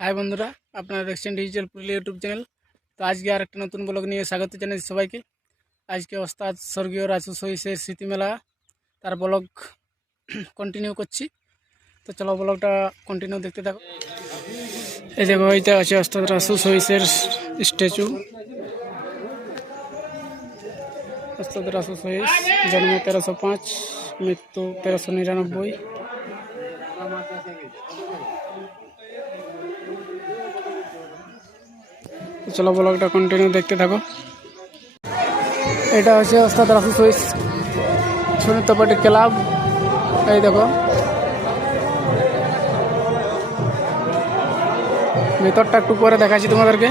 High বন্ধুরা। আপনারা দেখছেন ডিজিটাল পুরুলিয়া ইউটিউব চ্যানেল তো আজকে আর একটা নতুন ব্লগ নিয়ে স্বাগত জানাই সবাইকে। আজকে ওস্তাদ স্বর্গীয় রাজু সহিসের স্মৃতিমেলা, তার ব্লগ কন্টিনিউ করছি। তো চলো ব্লগটা কন্টিনিউ দেখতে থাকো। এই দেখো এইটা আছে ওস্তাদ রাসু সহিসের স্ট্যাচু ওস্তাদ রাসু সহিস, জন্ম তেরোশো পাঁচ, মৃত্যু তেরোশো নিরানব্বই। চলো ব্লগটা কন্টিনিউ দেখতে থাকো। এটা হচ্ছে ওস্তাদ রাসু সুইস সুনিতপাটি ক্লাব। এই দেখো। ভেতরটা একটু পরে দেখাচ্ছি তোমাদেরকে।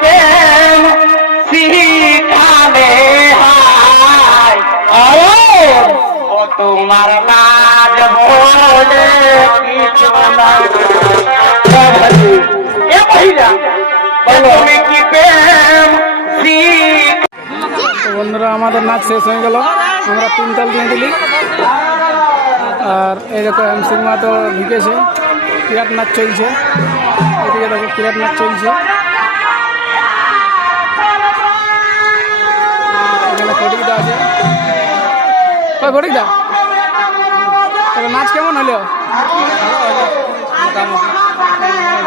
প্রেম? শিখানে হায় ও তোমার লাজ বলে কিছু না এ মহিলা তুমি কি প্রেম? বন্ধুরা আমাদের নাচ শেষ হয়ে গেল। আমরা তিনতাল দিয়ে দিলি। আর এই দেখো এমসিং তো ঢুকেছে। কিরাট নাচ চলছে। এদিকে দেখো কিরাট নাচ চলছে। এখানে ফটিকদা আছে ওই ফটিকদা তবে নাচ কেমন হলো?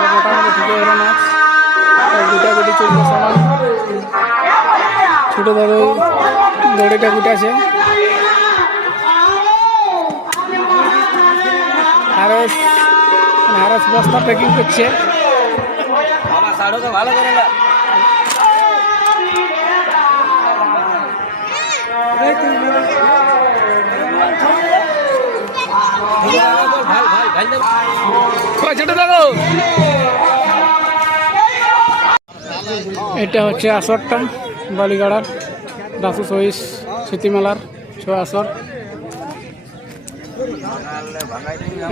মোটামুটি ঠিকই হলো নাচ গুটি ছোটো দাদু দড়িটা গুটাছে আরস আরস বস্তা প্যাকিং করছে। আমার তো ভালো করে না। এটা হচ্ছে আসরটা বালিগাড়ার দাসু সহিস স্মৃতিমেলার ছ আসর।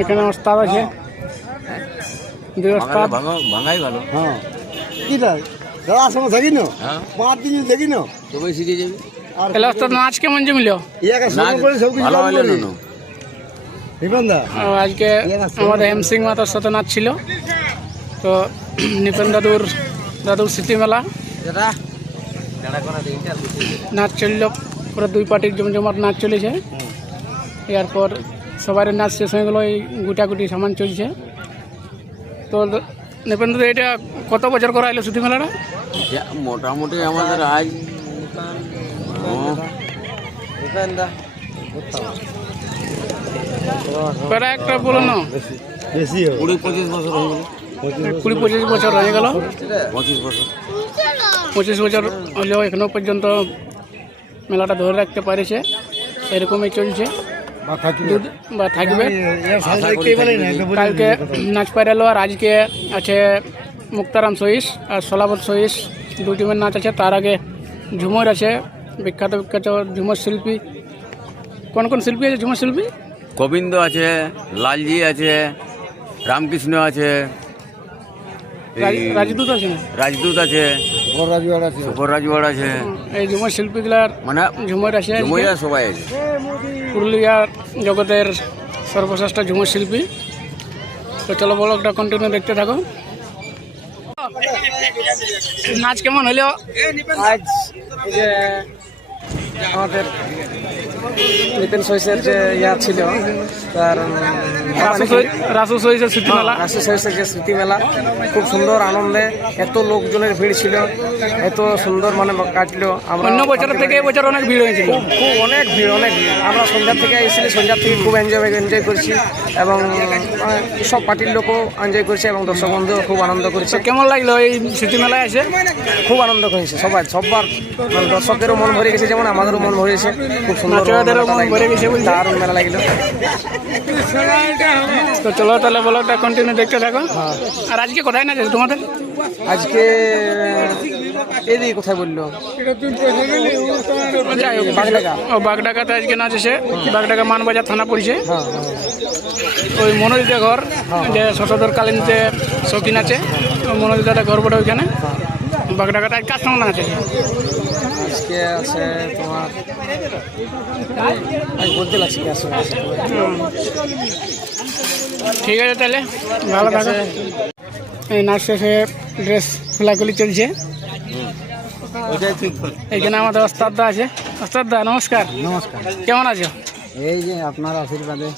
এখানে ওস্তাদ আছে। দুই ওস্তাদ ভাঙাই ভালো। হ্যাঁ। কিটা দাদার সঙ্গে থাকি না পাঁচ দিন দেখি না তবে শিখে যাবি। তাহলে ওস্তাদ নাচ কেমন জমিল? ভালো কাম হলে করি আজকে আমাদের হেম সিং মাতার সাথে নাচ ছিল। তো নিপেন দাদুর দাদুর স্মৃতিমেলা নাচ চলল পুরো দুই পার্টির জমজমাট নাচ চলেছে। এরপর সবার নাচ শেষ হয়ে গেলো এই গুটাগুটি সামান চলছে। তো নিপেন দাদু এটা কত বছর করা এলো স্মৃতি মেলাটা? মোটামুটি আমাদের আজ ও, প্রায় একটা বলো না। বেশি কুড়ি পঁচিশ বছর হয়ে কুড়ি পঁচিশ বছর হয়ে গেল। পঁচিশ বছর। পঁচিশ বছর হলেও এখনও পর্যন্ত মেলাটা ধরে রাখতে পারেছে। এরকমই চলছে। বা থাকবে। কালকে নাচ পাইরালো আর আজকে আছে মুক্তারাম সহিস আর সোলাবত সহিস। দুটি নাচ আছে। তার আগে ঝুমর আছে। বিখ্যাত বিখ্যাত ঝুমর শিল্পী। কোন কোন শিল্পী আছে ঝুমর শিল্পী? গোবিন্দ আছে লালজি আছে রামকৃষ্ণ আছে রাজদূত আছে রাজদূত আছে সুপর রাজওয়াড় আছে। এই ঝুমর শিল্পীগুলার মানে ঝুমর আছে। সবাই আছে। পুরুলিয়ার জগতের সর্বশ্রেষ্ঠ ঝুমুর শিল্পী। তো চলো ব্লগটা কন্টিনিউ দেখতে থাকো। নাচ কেমন হলো? আজ যে আমাদের নিতিন সৈসের যে ইয়া ছিল তার রাসু রাসু সহিসের স্মৃতিমেলা। রাষ্ট্র সৈসের যে স্মৃতি মেলা খুব সুন্দর আনন্দে এত লোকজনের ভিড় ছিল এত সুন্দর মানে কাটলো আমরা অন্য বছরের থেকে এবছর অনেক ভিড় হয়েছিল। খুব অনেক ভিড় অনেক আমরা সন্ধ্যা থেকে এসেছি সন্ধ্যা থেকে খুব এনজয় এনজয় করছি এবং মানে সব পার্টির লোকও এনজয় করছে এবং দর্শক বন্ধুও খুব আনন্দ করেছে। কেমন লাগল এই স্মৃতিমেলায় এসে? খুব আনন্দ করেছে সবাই সবার মানে দর্শকেরও মন ভরে গেছে যেমন আমাদেরও মন ভরেছে খুব সুন্দর নাচুয়াদেরও মন ভরে গেছে দারুণ মেলা লাগল। তো চলো তাহলে ব্লগটা কন্টিনিউ দেখতে থাকো। আর আজকে কোথায় না তোমাদের? আজকে এদিকে কোথায় বলল। ও বাগডাকাতে আজকে নাচ এসে বাগডাকা মানবাজার থানা পড়ছে। হ্যাঁ হ্যাঁ। ওই মনোজিতা ঘর যে শশধর কালীন যে শৌখিন আছে ওই মনোজিতার ঘর বটে ওইখানে। আছে। আজকে আছে তোমার বলতে লাগছে ঠিক আছে তাহলে ভালো থাকো। এই নাচ শেষে ড্রেস খোলাখুলি চলছে। এইখানে আমাদের ওস্তাদদা আছে। ওস্তাদদা নমস্কার। নমস্কার। কেমন আছো? এই যে আপনার আশীর্বাদে।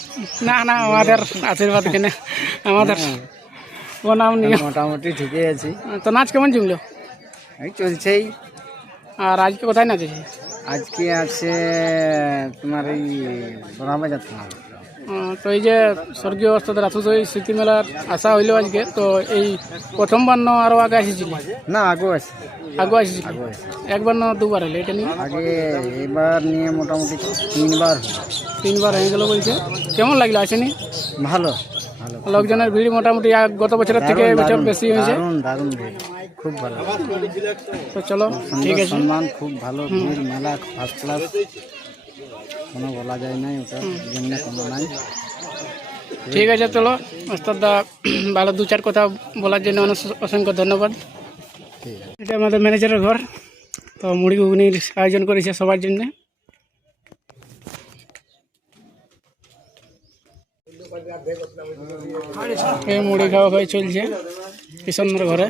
না না আমাদের আশীর্বাদ কেনে আমাদের। ও নাম নিও মোটামুটি ঠিকই আছি। তো নাচ কেমন জমলো? এই চলছেই। আর আজকে কোথায় নাচ আছে আজকে আছে তোমার এই সোনাবাজার থানা তো এই যে স্বর্গীয় অস্তাদের আশুসই স্মৃতি মেলার আসা হইল আজকে তো এই প্রথমবার ন আরও আগে আসেছিল? না আগেও আছে। আগেও আছে। একবার না দুবার হলো এটা নিয়ে? আগে এবার নিয়ে মোটামুটি তিনবার তিনবার হয়ে গেল বলছে। কেমন লাগল আসেনি? ভালো লোকজনের ভিড় মোটামুটি গত বছরের থেকে এবছর বেশি হয়েছে। দারুণ দারুণ ভিড়। খুব ভালো। তো চলো ঠিক আছে। সম্মান খুব ভালো ভিড় মেলা ফার্স্ট ক্লাস কোনো বলা যায় নাই ওটার জন্য কোনো নাই। ঠিক আছে চলো। ওস্তাদা ভালো দু চার কথা বলার জন্য অনেক অসংখ্য ধন্যবাদ। এটা আমাদের ম্যানেজারের ঘর তো মুড়ি ঘুগনির আয়োজন করেছে সবার জন্য। এই মুড়ি খাওয়া খাওয়াই চলছে কিষণের ঘরে।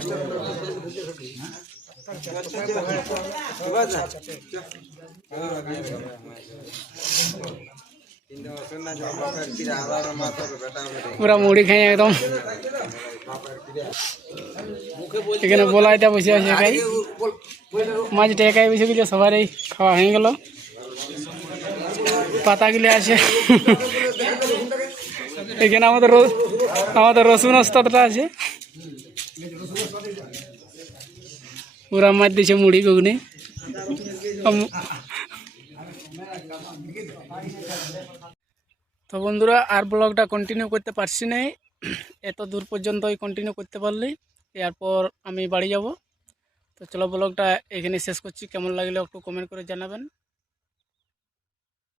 পুরা মুড়ি খাই একদম। এখানে বলাইটা বসে আছে একাই। মাছটা একাই বসে গেলে সবার এই খাওয়া হয়ে গেল। পাতাগুলো আছে এখানে আমাদের আমাদের রসুন ওস্তাদটা আছে। পুরা মার দিয়েছে মুড়ি আম- তো বন্ধুরা, আর ব্লগটা কন্টিনিউ করতে পারছি না এত দূর পর্যন্তই কন্টিনিউ করতে পারলি। এরপর আমি বাড়ি যাব। তো চলো ব্লগটা এখানে শেষ করছি। কেমন লাগল একটু কমেন্ট করে জানাবেন।